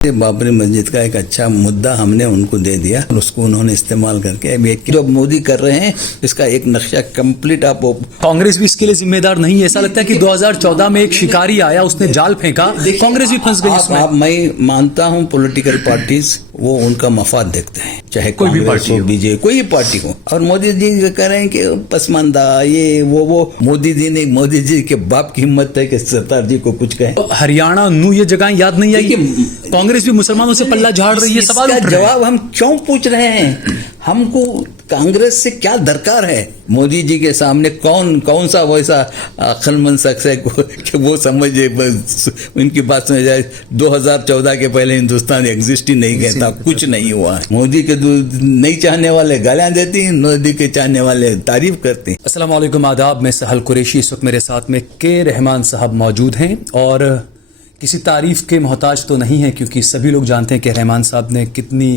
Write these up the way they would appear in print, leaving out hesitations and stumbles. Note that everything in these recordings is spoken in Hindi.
बाबरी मस्जिद का एक अच्छा मुद्दा हमने उनको दे दिया और उसको उन्होंने इस्तेमाल करके अभी जो मोदी कर रहे हैं इसका एक नक्शा कंप्लीट आप। कांग्रेस भी इसके लिए जिम्मेदार नहीं है। ऐसा लगता है कि 2014 में एक शिकारी आया, उसने जाल फेंका, कांग्रेस भी फंस गई इसमें। मैं मानता हूं पॉलिटिकल पार्टीज वो उनका मफाद देखते हैं, चाहे कोई भी पार्टी हो, बीजेपी कोई भी पार्टी हो। और मोदी जी कह रहे हैं कि पसमानदा ये वो मोदी जी के बाप की हिम्मत है कि सरदार जी को कुछ कहे। हरियाणा नू ये जगह याद नहीं आई कि कांग्रेस भी मुसलमानों से पल्ला झाड़ रही है। सवाल इसका जवाब हम क्यों पूछ रहे हैं? हमको कांग्रेस से क्या दरकार है? मोदी जी के सामने कौन सा वैसा अक्लमंद शख्स है कि वो समझे, उनकी बात समझ जाए। 2014 के पहले हिंदुस्तान एग्जिस्ट ही नहीं करता, कुछ नहीं हुआ। मोदी के नहीं चाहने वाले गालियां देती हैं, मोदी के चाहने वाले तारीफ करते हैं। अस्सलाम वालेकुम, आदाब। मैं सहल कुरैशी। इस वक्त मेरे साथ में के रहमान साहब मौजूद हैं और किसी तारीफ के मोहताज तो नहीं है, क्योंकि सभी लोग जानते हैं कि रहमान साहब ने कितनी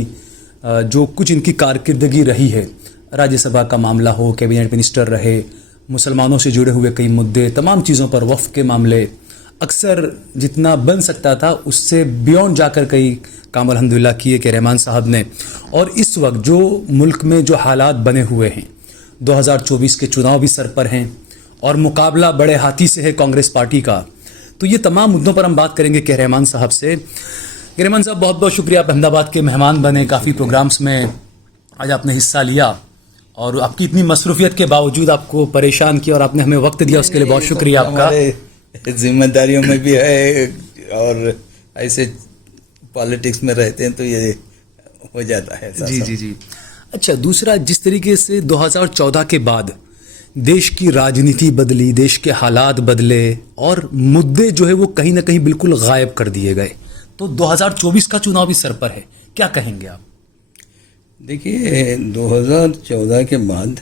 जो कुछ इनकी कारकिर्दगी रही है, राज्यसभा का मामला हो, कैबिनेट मिनिस्टर रहे, मुसलमानों से जुड़े हुए कई मुद्दे, तमाम चीज़ों पर, वफ़ के मामले, अक्सर जितना बन सकता था उससे बियॉन्ड जाकर कई काम अल्हम्दुलिल्लाह किए कि रहमान साहब ने। और इस वक्त जो मुल्क में जो हालात बने हुए हैं, 2024 के चुनाव भी सर पर हैं और मुकाबला बड़े हाथी से है कांग्रेस पार्टी का, तो ये तमाम मुद्दों पर हम बात करेंगे के रहमान साहब से। के रहमान साहब, बहुत बहुत शुक्रिया, आप अहमदाबाद के मेहमान बने, काफ़ी प्रोग्राम्स में आज आपने हिस्सा लिया और आपकी इतनी मसरूफियत के बावजूद आपको परेशान किया और आपने हमें वक्त दिया, उसके लिए बहुत शुक्रिया आपका। जिम्मेदारियों में भी है और ऐसे पॉलिटिक्स में रहते हैं तो ये हो जाता है। जी। अच्छा, दूसरा, जिस तरीके से 2014 के बाद देश की राजनीति बदली, देश के हालात बदले और मुद्दे जो है वो कहीं ना कहीं बिल्कुल गायब कर दिए गए, तो 2024 का चुनाव भी सर पर है, क्या कहेंगे आप? देखिए, 2014 के बाद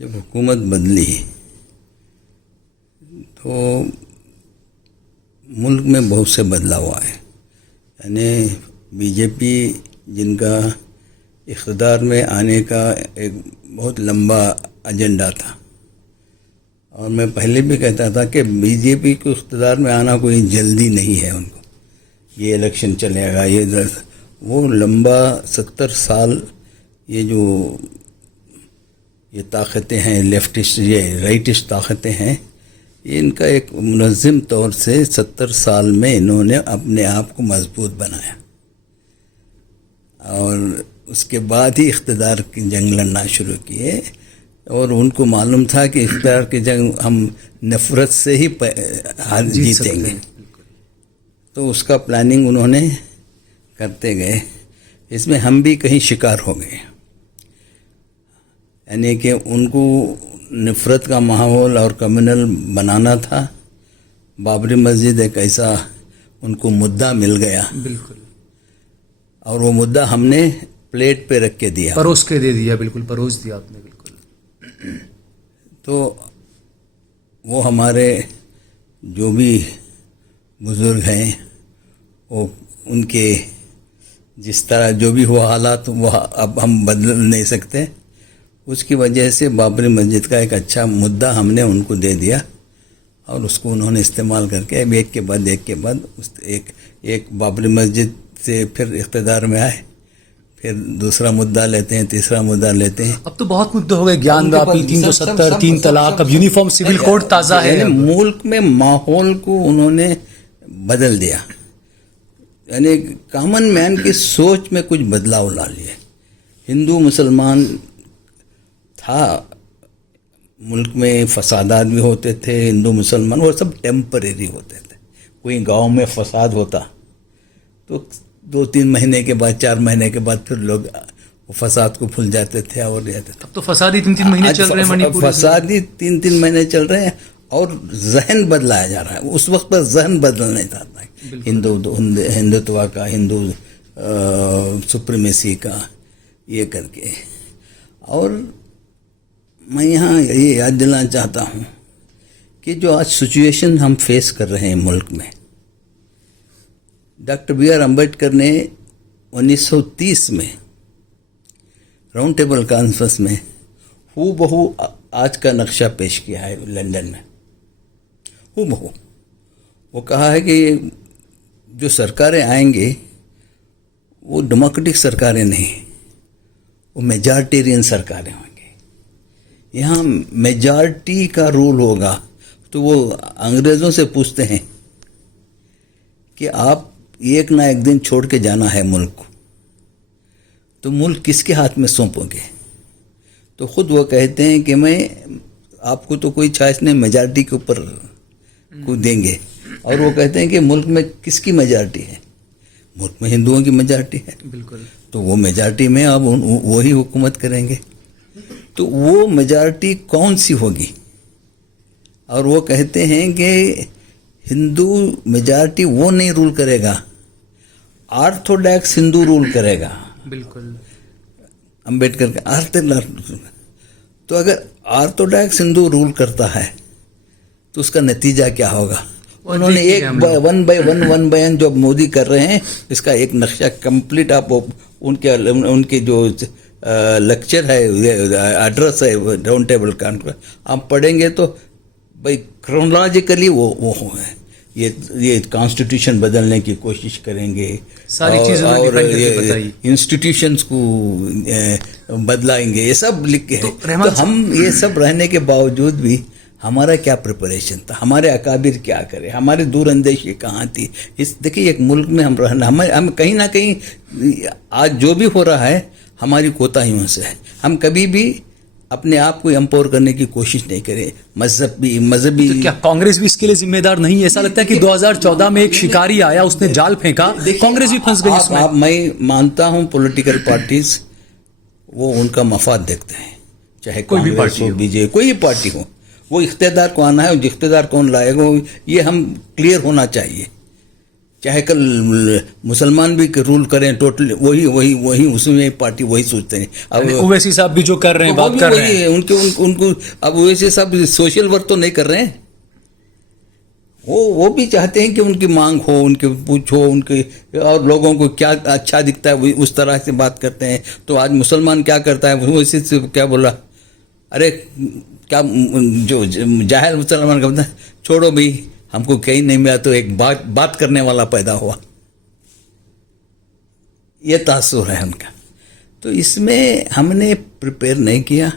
जब हुकूमत बदली तो मुल्क में बहुत से बदलाव आए। यानी बीजेपी जिनका इख्तिदार में आने का एक बहुत लंबा एजेंडा था, और मैं पहले भी कहता था कि बीजेपी को इख्तिदार में आना कोई जल्दी नहीं है, उनको ये इलेक्शन चलेगा, ये वो लंबा 70 साल ये ताकतें हैं, लेफ्टिस्ट ये राइटिस्ट ताकतें हैं, इनका एक मुनज़्ज़म तौर से 70 साल में इन्होंने अपने आप को मजबूत बनाया और उसके बाद ही इख्तिदार की जंग लड़ना शुरू किए। और उनको मालूम था कि इख्तिदार की जंग हम नफ़रत से ही जीतेंगे, तो उसका प्लानिंग उन्होंने करते गए। इसमें हम भी कहीं शिकार हो गए, यानी कि उनको नफ़रत का माहौल और कम्युनल बनाना था। बाबरी मस्जिद एक ऐसा उनको मुद्दा मिल गया, बिल्कुल, और वो मुद्दा हमने प्लेट पे रख के दिया, परोस के दे दिया, बिल्कुल परोस दिया आपने, बिल्कुल। तो वो हमारे जो भी बुज़ुर्ग हैं, वो उनके जिस तरह जो भी हुआ हालात वो अब हम बदल नहीं सकते। उसकी वजह से बाबरी मस्जिद का एक अच्छा मुद्दा हमने उनको दे दिया और उसको उन्होंने इस्तेमाल करके अब एक के बाद एक बाबरी मस्जिद से फिर इख्तिदार में आए, फिर दूसरा मुद्दा लेते हैं, तीसरा मुद्दा लेते हैं। अब तो बहुत मुद्दे हो गए, ज्ञान व्यापी, 370, 3 तलाक, अब यूनिफॉर्म सिविल कोड ताज़ा है। मुल्क में माहौल को उन्होंने बदल दिया, यानी कॉमन मैन की सोच में कुछ बदलाव ला लिए। हिंदू मुसलमान था, मुल्क में फसादात भी होते थे, हिंदू मुसलमान वो सब टेम्परेरी होते थे। कोई गांव में फसाद होता तो 2-3 महीने के बाद, 4 महीने के बाद फिर लोग फसाद को भूल जाते थे और रहते थे। अब तो फसाद ही 3-3 महीने चल रहे हैं मणिपुर, फसाद ही 3-3 महीने चल रहे हैं और जहन बदलाया जा रहा है। उस वक्त पर जहन बदलना चाहता है, हिंदुत्व का, हिंदू सुप्रीमेसी का, ये करके। और मैं यहाँ ये याद दिलाना चाहता हूँ कि जो आज सिचुएशन हम फेस कर रहे हैं मुल्क में, डॉक्टर बी आर अम्बेडकर ने 1930 में राउंड टेबल कॉन्फ्रेंस में हूबहू आज का नक्शा पेश किया है लंदन में। हूबहू वो कहा है कि जो सरकारें आएंगे वो डेमोक्रेटिक सरकारें नहीं, वो मेजॉरिटेरियन सरकारें होंगी। यहाँ मेजॉरिटी का रूल होगा। तो वो अंग्रेज़ों से पूछते हैं कि आप एक ना एक दिन छोड़ के जाना है मुल्क को, तो मुल्क किसके हाथ में सौंपोगे? तो ख़ुद वो कहते हैं कि मैं आपको तो कोई चॉइस नहीं, मेजॉरिटी के ऊपर को देंगे। और वो कहते हैं कि मुल्क में किसकी मेजॉरिटी है? मुल्क में हिंदुओं की मेजॉरिटी है। बिल्कुल। तो वो मेजॉरिटी में अब वही हुकूमत करेंगे। तो वो मेजॉरिटी कौन सी होगी? और वो कहते हैं कि हिंदू मेजॉरिटी वो नहीं रूल करेगा, ऑर्थोडॉक्स हिंदू रूल करेगा। बिल्कुल। अम्बेडकर का ऑर्थोडॉक्स। तो अगर ऑर्थोडॉक्स हिंदू रूल करता है तो उसका नतीजा क्या होगा? उन्होंने एक वन बाय वन जो मोदी कर रहे हैं, इसका एक नक्शा कंप्लीट आप उनके जो लेक्चर है, एड्रेस है राउंड टेबल कॉन्फ्रेंस, आप पढ़ेंगे तो भाई क्रोनोलॉजिकली वो है। ये कॉन्स्टिट्यूशन बदलने की कोशिश करेंगे, सारी चीजें और ये इंस्टीट्यूशंस को बदलाएंगे, ये सब लिख के है। तो हम ये सब रहने के बावजूद भी हमारा क्या प्रिपरेशन था? हमारे अकाबिर क्या करे? हमारी दूरअंदेशी कहाँ थी? देखिए, एक मुल्क में हम रहना, हम कहीं ना कहीं आज जो भी हो रहा है हमारी कोताहियों से है। हम कभी भी अपने आप को एम्पावर करने की कोशिश नहीं करें। मजहबी तो क्या कांग्रेस भी इसके लिए जिम्मेदार नहीं है? ऐसा लगता है कि 2014 में एक शिकारी आया, उसने जाल फेंका, कांग्रेस भी फंस गई इसमें। मैं मानता हूं पॉलिटिकल पार्टीज वो उनका मफाद देखते हैं, चाहे कोई भी कांग्रेस हो, बीजेपी, कोई भी पार्टी हो। वो इख्तियार को आना है, इख्तियार कौन लाएगा ये हम क्लियर होना चाहिए। चाहे कल मुसलमान भी रूल करें टोटली, वही उसमें पार्टी वही सोचते हैं। अब ओवैसी साहब भी जो कर रहे हैं, बात कर रहे हैं, उनको अब ओवैसी साहब सोशल वर्क तो नहीं कर रहे हैं। वो भी चाहते हैं कि उनकी मांग हो, उनके पूछो, उनके और लोगों को क्या अच्छा दिखता है उस तरह से बात करते हैं। तो आज मुसलमान क्या करता है, वैसे से क्या बोला, अरे क्या जो जाहिल मुसलमान का बताए, छोड़ो भाई, हमको कहीं नहीं मिला तो एक बात करने वाला पैदा हुआ, ये तासुर है उनका। तो इसमें हमने प्रिपेयर नहीं किया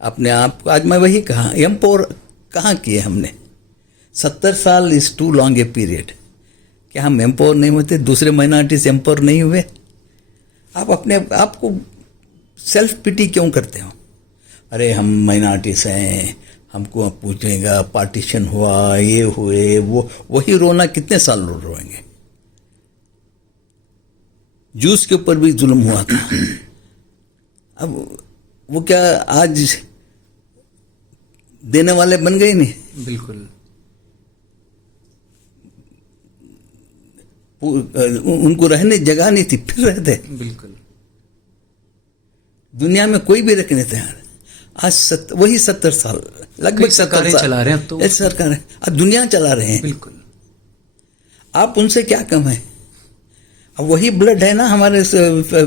अपने आप को। आज मैं वही कहा, एम्पावर कहाँ किए हमने? 70 साल is too long a period. क्या हम एम्पावर नहीं होते? दूसरे माइनॉरिटीज एम्पावर नहीं हुए? आप अपने आप को सेल्फ पिटी क्यों करते हो? अरे हम माइनॉरिटीज हैं, हमको पूछेगा, पार्टीशन हुआ, ये हुए, वही रोना कितने साल रोएंगे? जूस के ऊपर भी जुल्म हुआ था। अब वो क्या आज देने वाले बन गए नहीं? बिल्कुल। उनको रहने जगह नहीं थी, फिर रहते। बिल्कुल। दुनिया में कोई भी रखने तैयार। आज वही 70 साल, लगभग 70 साल चला रहे हैं। तो सरकार अब दुनिया चला रहे हैं। बिल्कुल। आप उनसे क्या कम है? अब वही ब्लड है ना हमारे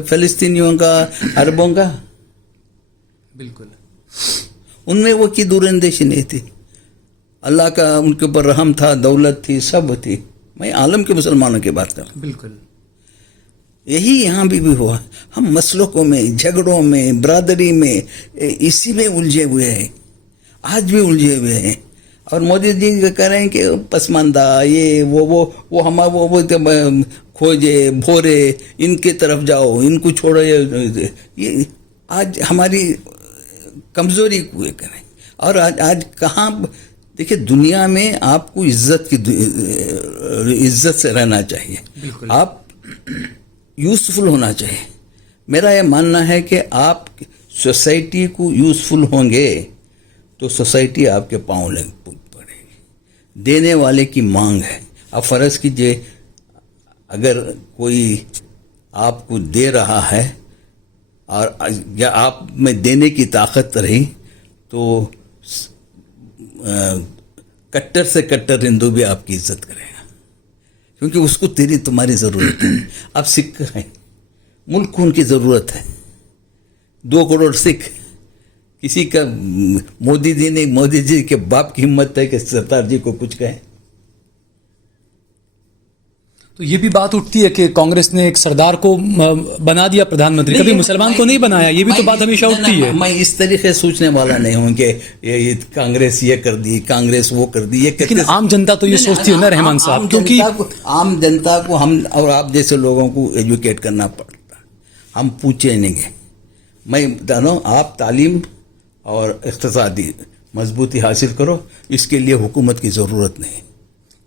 फिलिस्तीनियों का, अरबों का। बिल्कुल। उनमें वो की दूरअंदेशी नहीं थी। अल्लाह का उनके ऊपर रहम था, दौलत थी, सब थी। मैं आलम के मुसलमानों की बात कर रहा हूँ। बिल्कुल। यही यहाँ भी हुआ। हम मसलों में, झगड़ों में, बरादरी में, इसी में उलझे हुए हैं, आज भी उलझे हुए हैं। और मोदी जी कह रहे हैं कि पसमानदा, ये वो हमारा वो खोजे भोरे, इनके तरफ जाओ, इनको छोड़ो, ये आज हमारी कमज़ोरी को करें। और आज कहाँ, देखिए, दुनिया में आपको इज्जत से रहना चाहिए। आप यूज़फुल होना चाहिए। मेरा यह मानना है कि आप सोसाइटी को यूज़फुल होंगे तो सोसाइटी आपके पाँव लग पड़ेगी। देने वाले की मांग है। अब फ़र्ज़ कीजिए, अगर कोई आपको दे रहा है और या आप में देने की ताकत रही, तो कट्टर से कट्टर हिंदू भी आपकी इज्जत करेगा, क्योंकि उसको तुम्हारी ज़रूरत है। आप सिख हैं, मुल्क को उनकी ज़रूरत है। 2 करोड़ सिख, किसी का मोदी जी के बाप की हिम्मत है कि सरदार जी को कुछ कहें? तो ये भी बात उठती है कि कांग्रेस ने एक सरदार को बना दिया प्रधानमंत्री, कभी मुसलमान को नहीं बनाया, ये भी तो बात हमेशा उठती है। मैं इस तरीके से सोचने वाला नहीं हूं कि ये कांग्रेस ये कर दी, कांग्रेस वो कर दी। लेकिन आम जनता तो ये सोचती है ना रहमान साहब, क्योंकि आम जनता को हम और आप जैसे लोगों को एजुकेट करना पड़ता, हम पूछेंगे। मैं बता रहा हूं, आप तालीम और इक़्तिसादी मजबूती हासिल करो, इसके लिए हुकूमत की ज़रूरत नहीं।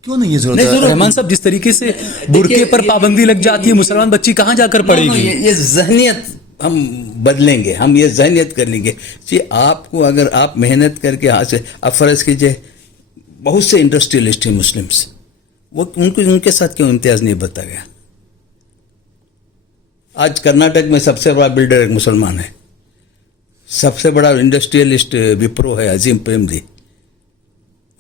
क्यों नहीं ये जरूरत है रहमान साहब? जिस तरीके से बुर्के पर पाबंदी लग जाती है, मुसलमान बच्ची कहाँ जाकर पढ़ेगी? ये जहनियत हम बदलेंगे, हम ये जहनियत कर लेंगे कि आपको अगर आप मेहनत करके हासिल, अब फर्ज कीजिए बहुत से इंडस्ट्रियलिस्ट हैं मुस्लिम्स, वो उनके साथ क्यों इम्तियाज नहीं बरता गया? आज कर्नाटक में सबसे बड़ा बिल्डर एक मुसलमान है, सबसे बड़ा इंडस्ट्रियलिस्ट विप्रो है अजीम प्रेमजी,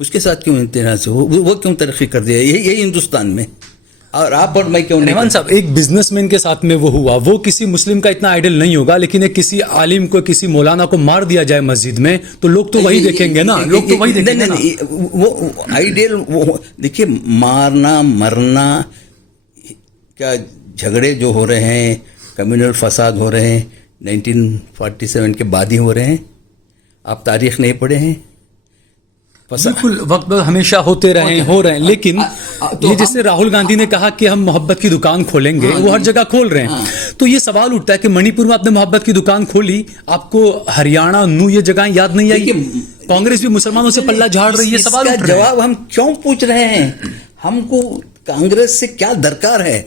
उसके साथ क्यों इम्तियाज वो क्यों तरक्की कर दिया? यही हिंदुस्तान में, और आप और मैं क्यों नहीं? रहमान साहब, एक बिजनेसमैन के साथ में वो हुआ, वो किसी मुस्लिम का इतना आइडल नहीं होगा, लेकिन एक किसी आलिम को, किसी मौलाना को मार दिया जाए मस्जिद में, तो लोग तो वही देखेंगे ना, लोग तो वही देखेंगे ना। वो आइडियल, वो देखिए, मारना मरना क्या झगड़े जो हो रहे हैं, कम्युनल फसाद हो रहे हैं, 1947 के बाद ही हो रहे हैं। आप तारीख नहीं पढ़े हैं? बिल्कुल, वक्त हमेशा होते रहे हो रहे हैं, लेकिन ये जैसे राहुल गांधी ने कहा कि हम मोहब्बत की दुकान खोलेंगे, वो हर जगह खोल रहे हैं। तो ये सवाल उठता है कि मणिपुर में आपने मोहब्बत की दुकान खोली, आपको हरियाणा, नू, ये जगह याद नहीं आई? कांग्रेस भी मुसलमानों से पल्ला झाड़ रही है। सवाल उठ रहा है, जवाब हम क्यों पूछ रहे हैं? हमको कांग्रेस से क्या दरकार है?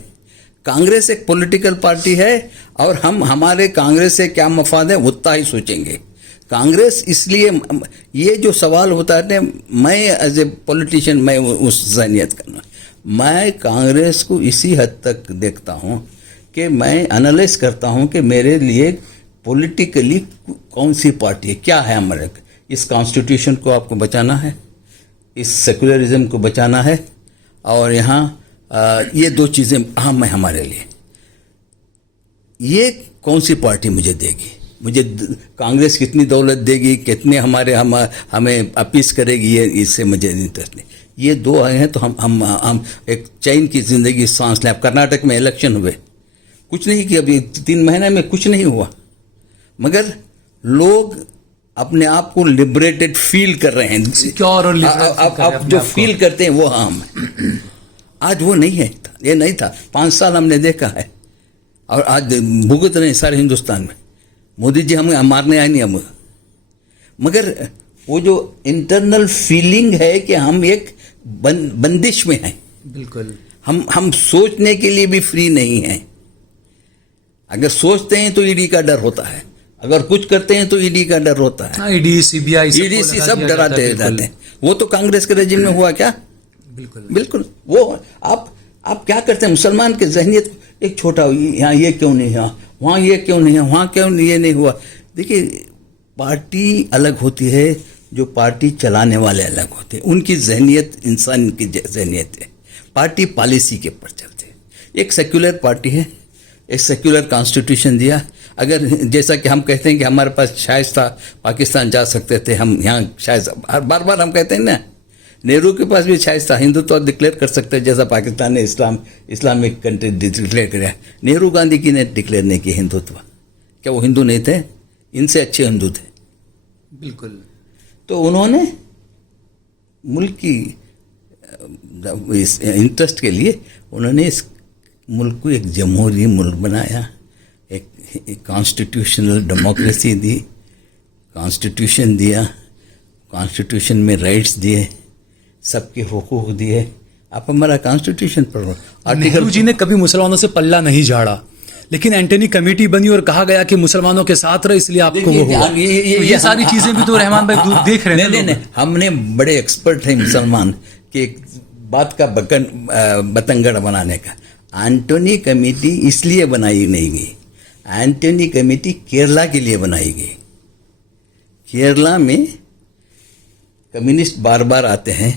कांग्रेस एक पॉलिटिकल पार्टी है, और हम हमारे कांग्रेस से क्या मफाद है उतना ही सोचेंगे। कांग्रेस इसलिए, ये जो सवाल होता है, मैं एज ए पॉलिटिशियन मैं उस जहनियत करना, मैं कांग्रेस को इसी हद तक देखता हूँ कि मैं एनालाइज करता हूँ कि मेरे लिए पॉलिटिकली कौन सी पार्टी है, क्या है हमारे। इस कॉन्स्टिट्यूशन को आपको बचाना है, इस सेकुलरिज्म को बचाना है, और यहाँ ये दो चीज़ें अहम है हमारे लिए। ये कौन सी पार्टी मुझे देगी, मुझे कांग्रेस कितनी दौलत देगी, कितने हमें अपीस करेगी, ये इससे मुझे इंटरेस्ट नहीं। ये दो हैं तो हम एक चैन की ज़िंदगी सांस लें। अब कर्नाटक में इलेक्शन हुए, कुछ नहीं किया, अभी 3 महीने में कुछ नहीं हुआ, मगर लोग अपने आप को लिबरेटेड फील कर रहे हैं। सिक्योर और आप जो फील करते हैं वो हम है। आज वो नहीं है, ये नहीं था। 5 साल हमने देखा है, और आज भुगत रहे हैं सारे हिंदुस्तान में। मोदी जी हमें मारने आए नहीं हम, मगर वो जो इंटरनल फीलिंग है कि हम एक बंदिश में हैं। बिल्कुल, हम सोचने के लिए भी फ्री नहीं हैं। अगर सोचते हैं तो ईडी का डर होता है, अगर कुछ करते हैं तो ईडी का डर होता है। ईडी, सीबीआई, ईडीसी सब डराते जाते हैं। वो तो कांग्रेस के रेजिम में हुआ क्या? बिल्कुल। वो आप क्या करते हैं? मुसलमान के जहनियत एक छोटा, यहाँ ये क्यों नहीं है, वहाँ ये क्यों नहीं है, वहाँ क्यों ये नहीं हुआ। देखिए, पार्टी अलग होती है, जो पार्टी चलाने वाले अलग होते हैं। उनकी जहनियत इंसान की जहनियत है, पार्टी पॉलिसी के ऊपर चलते हैं। एक सेक्युलर पार्टी है, एक सेक्युलर कॉन्स्टिट्यूशन दिया। अगर जैसा कि हम कहते हैं कि हमारे पास शाइस्ता पाकिस्तान जा सकते थे, हम यहाँ शाइस्ता बार बार हम कहते हैं ना, नेहरू के पास भी शाइस्ता हिंदुत्व डिक्लेयर कर सकते हैं, जैसा पाकिस्तान ने इस्लामिक कंट्री डिक्लेयर किया। नेहरू गांधी की ने डिक्लेयर नहीं किया हिंदुत्व। क्या वो हिंदू नहीं थे? इनसे अच्छे हिंदू थे। बिल्कुल। तो उन्होंने मुल्क की इस इंटरेस्ट के लिए उन्होंने इस मुल्क को एक जमहूरी मुल्क बनाया, एक कॉन्स्टिट्यूशनल डेमोक्रेसी दी, कॉन्स्टिट्यूशन दिया, कॉन्स्टिट्यूशन में राइट्स दिए, सबके हुकूक दिए। आप हमारा कॉन्स्टिट्यूशन पढ़ो। नेहरू जी ने कभी मुसलमानों से पल्ला नहीं झाड़ा, लेकिन एंटनी कमेटी बनी और कहा गया कि मुसलमानों के साथ रहे, इसलिए आपको वो हुआ। ये सारी चीजें भी तो रहमान भाई देख रहे हैं। नहीं, हमने बड़े एक्सपर्ट हैं मुसलमान कि बात का बतंगड़ बनाने का। एंटनी कमेटी इसलिए बनाई नहीं गई, एंटनी कमेटी केरला के लिए बनाई गई। केरला में कम्युनिस्ट बार बार आते हैं,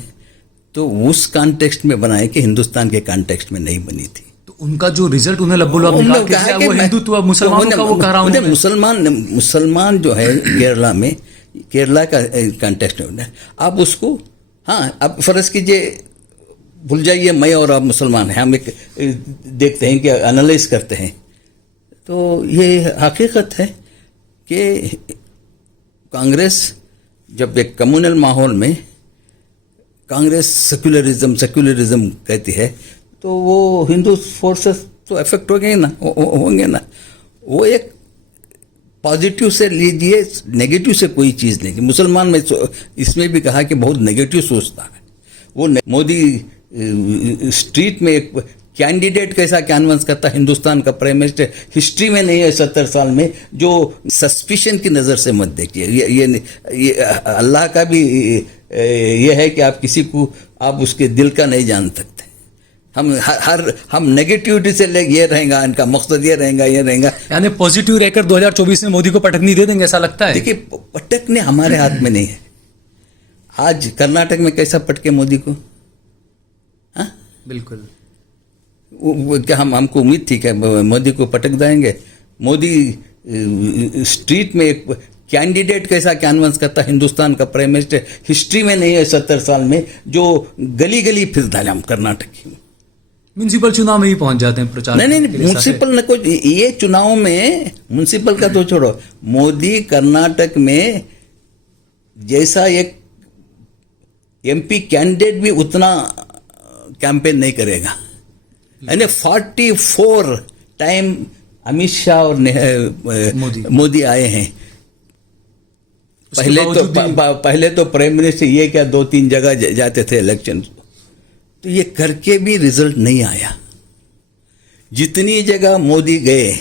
तो उस कॉन्टेक्स्ट में बनाए कि हिंदुस्तान के कॉन्टेक्स्ट में नहीं बनी थी। तो उनका जो रिजल्ट उन्हें लब्बुल निकाल के वो हिंदुत्व मुसलमानों का वो कह रहा हूं। मुसलमान जो है केरला में, केरला का कॉन्टेक्स्ट में आप उसको, हाँ, अब फर्ज कीजिए भूल जाइए मैं और आप मुसलमान हैं, हम एक देखते हैं कि एनालाइज करते हैं, तो ये हकीकत है कि कांग्रेस जब एक कम्युनल माहौल में कांग्रेस सेक्युलरिज्म कहती है तो वो हिंदू फोर्सेस तो इफेक्ट हो गए ना, होंगे ना। वो एक पॉजिटिव से लीजिए, नेगेटिव से कोई चीज़ नहीं। कि मुसलमान में इसमें भी कहा कि बहुत नेगेटिव सोचता है वो। मोदी स्ट्रीट में एक कैंडिडेट कैसा कैनवस करता है, हिंदुस्तान का प्राइम मिनिस्टर हिस्ट्री में नहीं है 70 साल में, जो सस्पिशन की नज़र से मत देखिए। ये अल्लाह का भी ये है कि आप किसी को आप उसके दिल का नहीं जान सकते। हम नेगेटिविटी से ले ये रहेगा, इनका मकसद ये रहेगा। यानी पॉजिटिव रहकर 2024 में मोदी को पटकनी दे देंगे, ऐसा लगता है? देखिए, पटकने हमारे हाथ में नहीं है। आज कर्नाटक में कैसा पटके मोदी को? हाँ, बिल्कुल। क्या हमको उम्मीद थी कि मोदी को पटक देंगे? मोदी स्ट्रीट में एक कैंडिडेट कैसा कैनवस करता है, हिंदुस्तान का प्राइम मिनिस्टर हिस्ट्री में नहीं है 70 साल में, जो गली गली फिरता है हम कर्नाटक की। म्यूनिसिपल चुनाव में ही पहुंच जाते हैं प्रचार। नहीं, म्यूनिसिपल न कुछ, ये चुनाव में म्यूनिसिपल का तो छोड़ो, मोदी कर्नाटक में जैसा एक एमपी कैंडिडेट भी उतना कैंपेन नहीं करेगा। यानी 44 टाइम अमित शाह और मोदी आए हैं। पहले तो प्राइम मिनिस्टर ये क्या 2-3 जगह जाते थे इलेक्शन, तो ये करके भी रिजल्ट नहीं आया। जितनी जगह मोदी गए,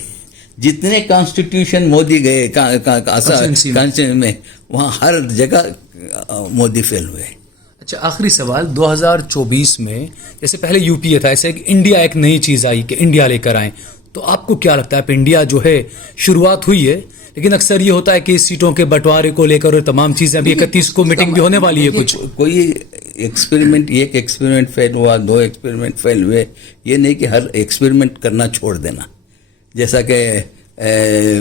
जितने कॉन्स्टिट्यूशन मोदी गए कॉन्स्टिट्यूशन में, वहाँ हर जगह मोदी फेल हुए। अच्छा, आखिरी सवाल, 2024 में जैसे पहले यूपीए था, ऐसे इंडिया एक नई चीज़ आई कि इंडिया लेकर आए, तो आपको क्या लगता है? अब इंडिया जो है शुरुआत हुई है, लेकिन अक्सर ये होता है कि सीटों के बंटवारे को लेकर और तमाम चीज़ें, अभी 31 को मीटिंग भी होने वाली है कुछ। कोई एक्सपेरिमेंट, एक एक्सपेरिमेंट फेल हुआ, 2 एक्सपेरिमेंट फेल हुए, ये नहीं कि हर एक्सपेरिमेंट करना छोड़ देना। जैसा कि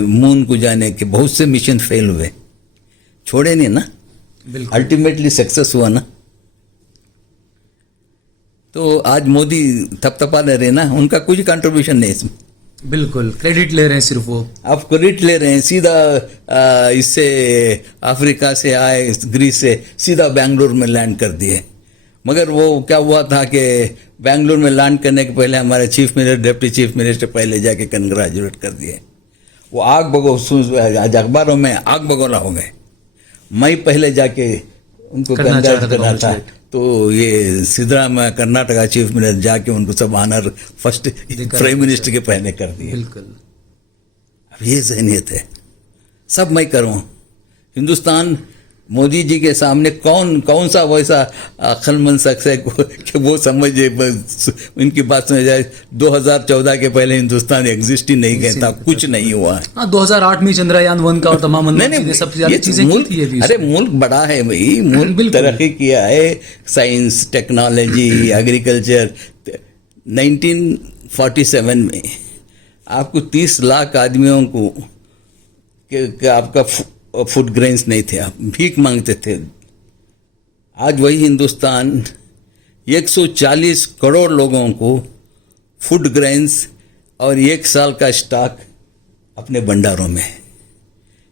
मून को जाने के बहुत से मिशन फेल हुए, छोड़े नहीं ना, अल्टीमेटली सक्सेस हुआ ना। तो आज मोदी थपथपा ले रहे ना, उनका कुछ कंट्रीब्यूशन नहीं इसमें। बिल्कुल, क्रेडिट ले रहे हैं सिर्फ वो। आप क्रेडिट ले रहे हैं, सीधा इससे अफ्रीका से आए, ग्रीस से सीधा बेंगलुर में लैंड कर दिए। मगर वो क्या हुआ था कि बेंगलुर में लैंड करने के पहले हमारे chief minister, deputy chief minister पहले जाके कंग्रेचुलेट कर दिए। वो आग बगोला, आज अखबारों में आग बगोला हो गए। मैं पहले जाके उनको कंग्रेचुलेट करना था, तो ये सिद्धरामैया कर्नाटक का चीफ मिनिस्टर जाके उनको सब ऑनर फर्स्ट प्राइम मिनिस्टर के पहले कर दिए। बिल्कुल, अब ये जहनियत है, सब मैं करूँ। हिंदुस्तान मोदी जी के सामने कौन सा वैसा अक्लमंद शख्स है कि वो समझे, इनकी बात सुना जाए। 2014 के पहले हिंदुस्तान एग्जिस्ट ही नहीं कहता, कुछ नहीं हुआ। हाँ, 2008 में चंद्रयान 1 का और तमाम चीजें की थी। अरे मुल्क बड़ा है भाई, मुल्क तरक्की किया है, साइंस, टेक्नोलॉजी, एग्रीकल्चर। 1947 में आपको 30 लाख आदमियों को आपका फूड ग्रेन्स नहीं थे, आप भीख मांगते थे। आज वही हिंदुस्तान 140 करोड़ लोगों को फूड ग्रेन्स और 1 साल का स्टॉक अपने भंडारों में है।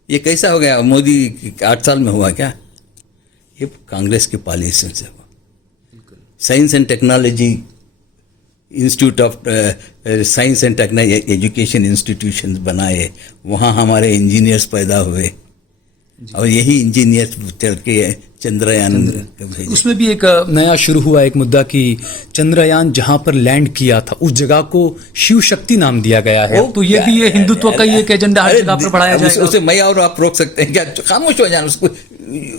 ये कैसा हो गया? मोदी 8 साल में हुआ क्या? ये कांग्रेस की पॉलिसी से हुआ। Science and technology institute of science and technology education institutions बनाए, वहाँ हमारे इंजीनियर्स पैदा हुए और यही इंजीनियर चल के चंद्रयान उसमें भी एक नया शुरू हुआ एक मुद्दा कि चंद्रयान जहां पर लैंड किया था उस जगह को शिव शक्ति नाम दिया गया है। तो ये भी ये हिंदुत्व का एक एजेंडा हर जगह पर बढ़ाया जाएगा। उसे मैं और आप रोक सकते हैं क्या? खामोश हो जाना उसको।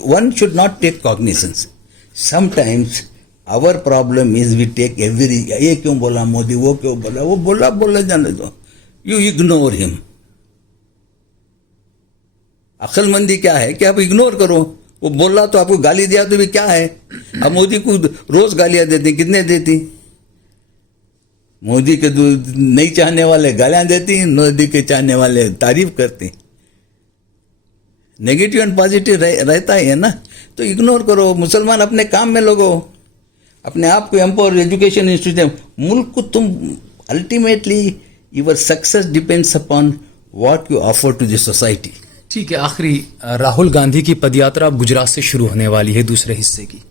One should not take cognizance. Sometimes our problem is we take every, ये क्यों बोला मोदी, वो क्यों बोला, वो बोला जाने दो, यू इग्नोर हिम। अक्लमंदी क्या है कि आप इग्नोर करो। वो बोला तो आपको गाली दिया तो भी क्या है? अब मोदी को रोज गालियां देती, कितने देती? मोदी के नहीं चाहने वाले गालियां देती, मोदी के चाहने वाले तारीफ करते। नेगेटिव एंड पॉजिटिव रहता ही है ना, तो इग्नोर करो। मुसलमान अपने काम में लगो। अपने आप को एम्पावर, एजुकेशन इंस्टीट्यूशन, मुल्क को तुम ultimately your success depends upon what you offer to the society. ठीक है, आखिरी राहुल गांधी की पदयात्रा अब गुजरात से शुरू होने वाली है, दूसरे हिस्से की।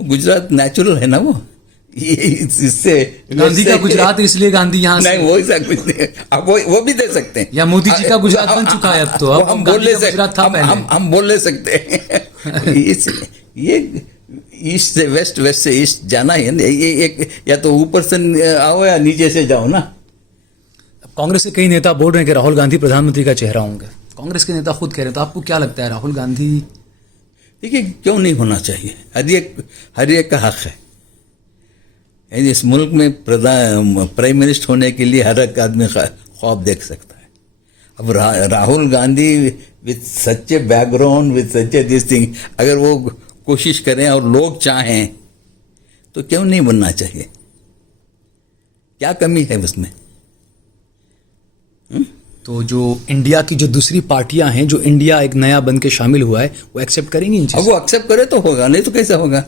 गुजरात नेचुरल है ना वो, ये इससे गांधी का गुजरात इसलिए गांधी यहाँ से नहीं, वो ऐसा कुछ नहीं। आप वो भी दे सकते हैं, या मोदी जी का गुजरात बन चुका है अब तो, अब हम गांधी बोल ले का गुजरात था पहले। हम बोल ले सकते हैं। ये ईस्ट से वेस्ट, वेस्ट से ईस्ट जाना है ना, ये एक या तो ऊपर से आओ या नीचे से जाओ ना। कांग्रेस के कई नेता बोल रहे हैं कि राहुल गांधी प्रधानमंत्री का चेहरा होंगे, कांग्रेस के नेता खुद कह रहे हैं, तो आपको क्या लगता है राहुल गांधी? देखिए, क्यों नहीं होना चाहिए, हर एक का हक है। इस मुल्क में प्राइम मिनिस्टर होने के लिए हर एक आदमी ख्वाब देख सकता है। अब राहुल गांधी विथ सच्चे बैकग्राउंड, विथ सच्चे दिस थिंग, अगर वो कोशिश करें और लोग चाहें तो क्यों नहीं बनना चाहिए? क्या कमी है उसमें? तो जो इंडिया की जो दूसरी पार्टियां हैं, जो इंडिया एक नया बन के शामिल हुआ है, वो एक्सेप्ट करेंगी इन चीज़ों? अब वो एक्सेप्ट करे तो होगा, नहीं तो कैसे होगा?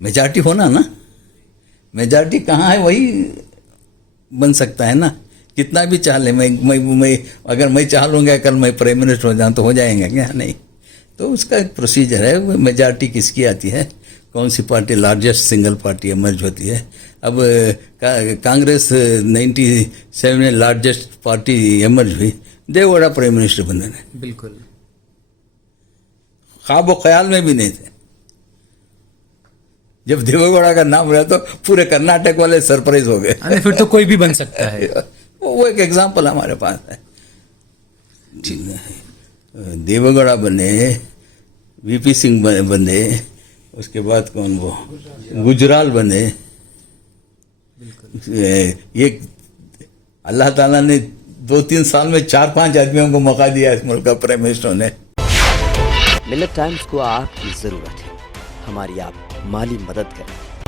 मेजॉरिटी होना ना, मेजॉरिटी कहाँ है वही बन सकता है ना। कितना भी चाह ले, मैं अगर मैं चाह लूँगा कल मैं प्राइम मिनिस्टर हो जाऊँ तो हो जाएंगे क्या? नहीं। तो उसका एक प्रोसीजर है, मेजॉरिटी किसकी आती है, कौन सी party largest single party emerge होती है। अब कांग्रेस 97 में लार्जेस्ट पार्टी एमर्ज हुई, देवगौड़ा प्राइम मिनिस्टर बने थे। बिल्कुल, ख्वाब ख्याल में भी नहीं थे। जब देवगौड़ा का नाम रहा तो पूरे कर्नाटक वाले सरप्राइज हो गए। अरे फिर तो कोई भी बन सकता है। वो एक एग्जाम्पल हमारे पास है। देवगौड़ा बने, वीपी सिंह बने, उसके बाद कौन वो गुजराल बने। ये अल्लाह ताला ने 2-3 साल में 4-5 आदमियों को मौका दिया इस मुल्क का प्राइम मिनिस्टर ने। मिल्लत टाइम्स को आपकी ज़रूरत है, हमारी आप माली मदद करें।